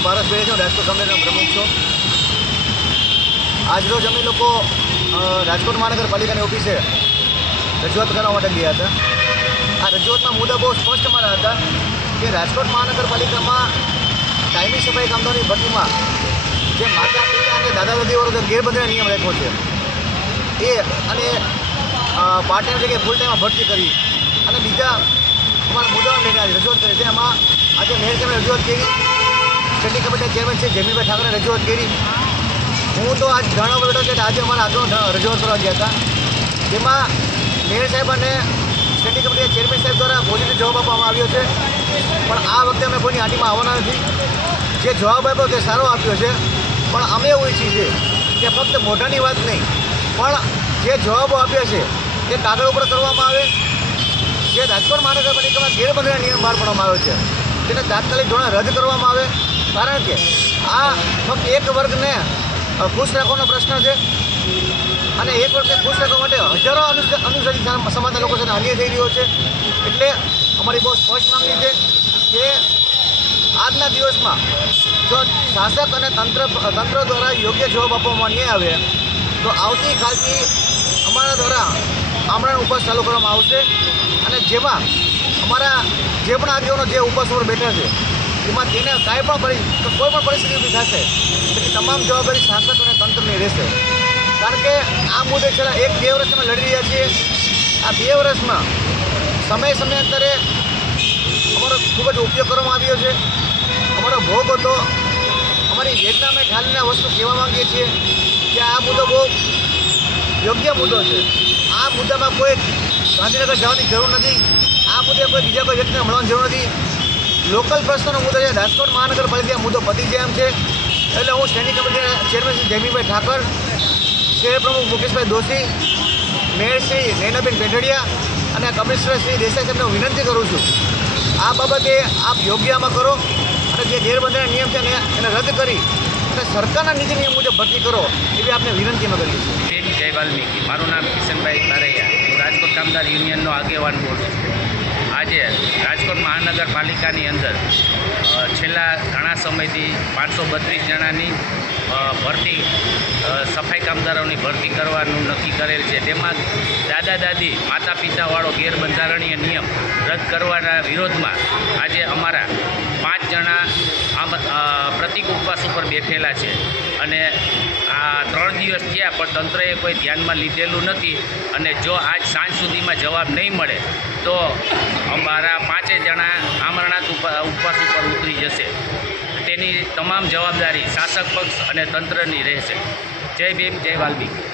નામ પારસભાઈ છે, રાજકોટ કમિટીનો પ્રમુખ છું। આજરોજ અમે લોકો રાજકોટ મહાનગરપાલિકાની ઓફિસે રજૂઆત કરવા માટે ગયા હતા। આ રજૂઆતના મુદ્દા બહુ સ્પષ્ટ મારા હતા કે રાજકોટ મહાનગરપાલિકામાં કાયમી સફાઈ કામદારોની ભરતીમાં જે માતા પિતા અને દાદા દાદીવાળો જે ગેરબંધીનો નિયમ રાખ્યો છે એ અને પાર્ટ ટાઈમ જગ્યાએ ફૂલ ટાઈમમાં ભરતી કરી અને બીજા અમારા મુદ્દાઓ લઈને આજે રજૂઆત કરી છે। એમાં આજે મેયર સાહેબે રજૂઆત કરી, સ્ટેન્ડિંગ કમિટીના ચેરમેન છે જેમીભાઈ ઠાકરે રજૂઆત કરી। હું તો આજ જાણવા બેઠો છે કે આજે અમારા આગળ રજૂઆત કરવા ગયા હતા, જેમાં મેયર સાહેબ અને સ્ટેન્ડિંગ કમિટીના ચેરમેન સાહેબ દ્વારા પોઝિટિવ જવાબ આપવામાં આવ્યો છે, પણ આ વખતે અમે કોઈની હાટીમાં આવવાના નથી। જે જવાબ આપ્યો તે સારો આપ્યો છે, પણ અમે એવું ઈચ્છીએ છીએ કે ફક્ત મોઢાની વાત નહીં, પણ જે જવાબો આપ્યા છે તે કાગળ ઉપર કરવામાં આવે। જે રાજકોટ મહાનગરપાલિકામાં ગેરબંધીનો નિયમ બહાર પાડવામાં આવ્યો છે તેને તાત્કાલિક ધોરણે રદ કરવામાં આવે, કારણ કે આ ફક્ત એક વર્ગને ખુશ રાખવાનો પ્રશ્ન છે અને એક વર્ગને ખુશ રાખવા માટે હજારો અનુસૂચિત સમાજના લોકો સાથે અન્યાય થઈ રહ્યો છે। એટલે અમારી બહુ સ્પષ્ટ માંગણી છે કે આજના દિવસમાં જો શાસક અને તંત્ર દ્વારા યોગ્ય જવાબ આપવામાં નહીં આવે તો આવતીકાલથી અમારા દ્વારા આમરણ ઉપવાસ ચાલુ કરવામાં આવશે અને જેમાં અમારા જે પણ આગેવાનો જે ઉપવાસ ઉપર બેઠા છે એમાં તેને કોઈ પણ પરિસ્થિતિ ઊભી થશે તેની તમામ જવાબદારી શાસક અને તંત્રની રહેશે, કારણ કે આ મુદ્દે છેલ્લા 1-2 વર્ષમાં લડી રહ્યા છીએ। આ 2 વર્ષમાં સમયાંતરે અમારો ખૂબ જ ઉપયોગ કરવામાં આવ્યો છે, અમારો ભોગ હતો, અમારી વેદના અમે ઠાલીને વસ્તુ કહેવા માંગીએ છીએ કે આ મુદ્દો બહુ યોગ્ય મુદ્દો છે। આ મુદ્દામાં કોઈ ગાંધીનગર જવાની જરૂર નથી, આ મુદ્દે કોઈ બીજા કોઈ વ્યક્તિને મળવાની જરૂર નથી। લોકલ પ્રશ્નનો મુદ્દો છે, રાજકોટ મહાનગરપાલિકા મુદ્દો પતી જાય એમ છે। એટલે હું સ્ટેન્ડિંગ કમિટીના ચેરમેન શ્રી જેમીભાઈ ઠાકર, શહેર પ્રમુખ મુકેશભાઈ દોશી, મેયર શ્રી નૈનાબેન પેઢડિયા અને કમિશનર શ્રી દેસાઈ સાહેબને હું વિનંતી કરું છું આ બાબતે આપ યોગ્ય આમાં કરો અને જે ગેરબંધીના નિયમ છે એને રદ કરી અને સરકારના નીતિ નિયમ મુજબ ભરતી કરો એવી આપને વિનંતી અમે કરીએ છીએ। જય વાલ્મીકી। મારું નામ કિશનભાઈ કારૈયા, હું રાજકોટ કામદાર યુનિયનનો આગેવાન બોલું છું। આજે રાજકોટ મહાનગરપાલિકાની અંદર છેલ્લા ઘણા સમયથી 532 જણાની ભરતી સફાઈ કામદારોની ભરતી કરવાનું નક્કી કરેલ છે। તેમાં દાદા દાદી માતા પિતાવાળો ગેરબંધારણીય નિયમ રદ કરવાના વિરોધમાં આજે અમારા 5 જણા પ્રતિક ઉપવાસ ઉપર બેઠેલા છે અને આ 3 દિવસ થયા પણ તંત્રએ કોઈ ધ્યાનમાં લીધેલું નથી અને જો આજ સાંજ સુધીમાં જવાબ નહીં મળે તો અમારા 5 જણા આમરણાંત ઉપવાસ ઉપર ઉતરી જશે। તેની તમામ જવાબદારી શાસક પક્ષ અને તંત્રની રહેશે। જય ભીમ, જય વાલ્મીકી।